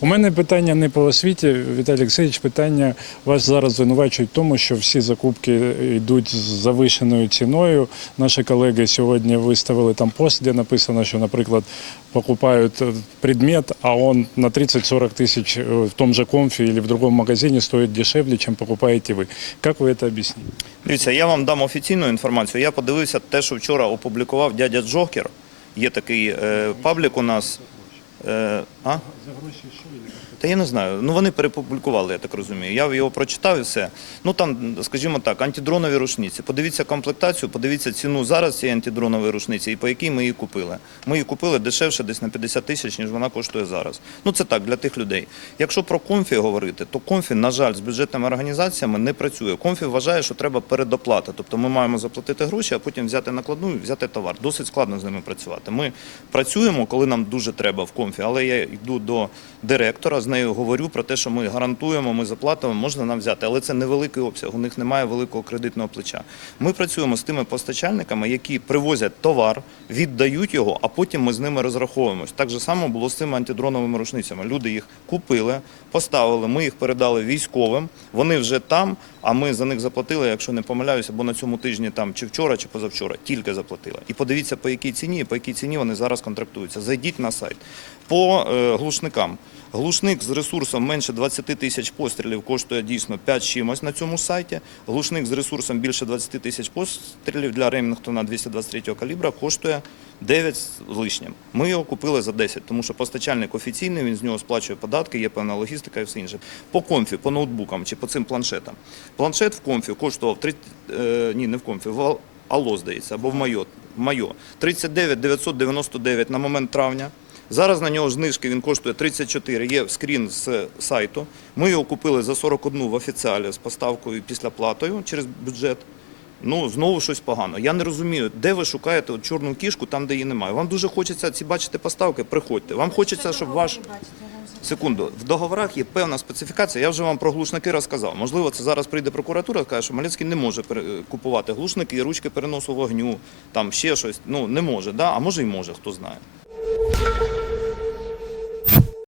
У мене питання не по освіті, Віталій Олексійович, питання вас зараз звинувачують в тому, що всі закупки йдуть з завищеною ціною. Наші колеги сьогодні виставили там пост, де написано, що, наприклад, покупають е, предмет, а он на 30-40 тисяч е, в том же комфі или в другом магазине стоит дешевле, чем покупаете вы. Как вы это объясните? Дивіться, я вам дам офіційну інформацію. Я подивився те, що вчора опублікував дядя Джокер. Є такий е, паблік у нас. Е, а? Та я не знаю. Ну вони перепублікували, я так розумію. Я його прочитав і все. Ну там, скажімо так, антидронові рушниці. Подивіться комплектацію, подивіться ціну зараз цієї антидронової рушниці і по якій ми її купили. Ми її купили дешевше десь на 50 тисяч, ніж вона коштує зараз. Ну це так, для тих людей. Якщо про комфі говорити, то комфі, на жаль, з бюджетними організаціями не працює. Комфі вважає, що треба передоплата. Тобто ми маємо заплатити гроші, а потім взяти накладну і взяти товар. Досить складно з ними працювати. Ми працюємо, коли нам дуже треба в комфі, але я йду до директора, з нею говорю про те, що ми гарантуємо, ми заплатимо, можна нам взяти, але це невеликий обсяг, у них немає великого кредитного плеча. Ми працюємо з тими постачальниками, які привозять товар, віддають його, а потім ми з ними розраховуємось. Так же само було з цими антидроновими рушницями. Люди їх купили, поставили, ми їх передали військовим. Вони вже там, а ми за них заплатили, якщо не помиляюся, бо на цьому тижні там чи вчора, чи позавчора, тільки заплатили. І подивіться, по якій ціні, по якій ціні вони зараз контрактуються. Зайдіть на сайт. По е, глушникам. Глушник з ресурсом менше 20 тисяч пострілів коштує дійсно 5 чимось на цьому сайті. Глушник з ресурсом більше 20 тисяч пострілів для Ремінгтона 223 калібра коштує 9 з лишнім. Ми його купили за 10, тому що постачальник офіційний, він з нього сплачує податки, є певна логістика і все інше. По комфі, по ноутбукам чи по цим планшетам. Планшет в комфі коштував 30, е, ні, не в комфі, в Ал- Алло, здається, або в Майо. в Майо. 39 999 на момент травня. Зараз на нього знижки він коштує 34, є скрін з сайту. Ми його купили за 41 в офіціалі з поставкою після платою через бюджет. Ну, знову щось погано. Я не розумію, де ви шукаєте от чорну кішку там, де її немає. Вам дуже хочеться ці бачити поставки, приходьте. Вам хочеться, щоб ваш. Секунду, в договорах є певна специфікація. Я вже вам про глушники розказав. Можливо, це зараз прийде прокуратура, і скаже, що Малецький не може купувати глушники, ручки переносу вогню, там ще щось. Ну не може, да? а може і може, хто знає.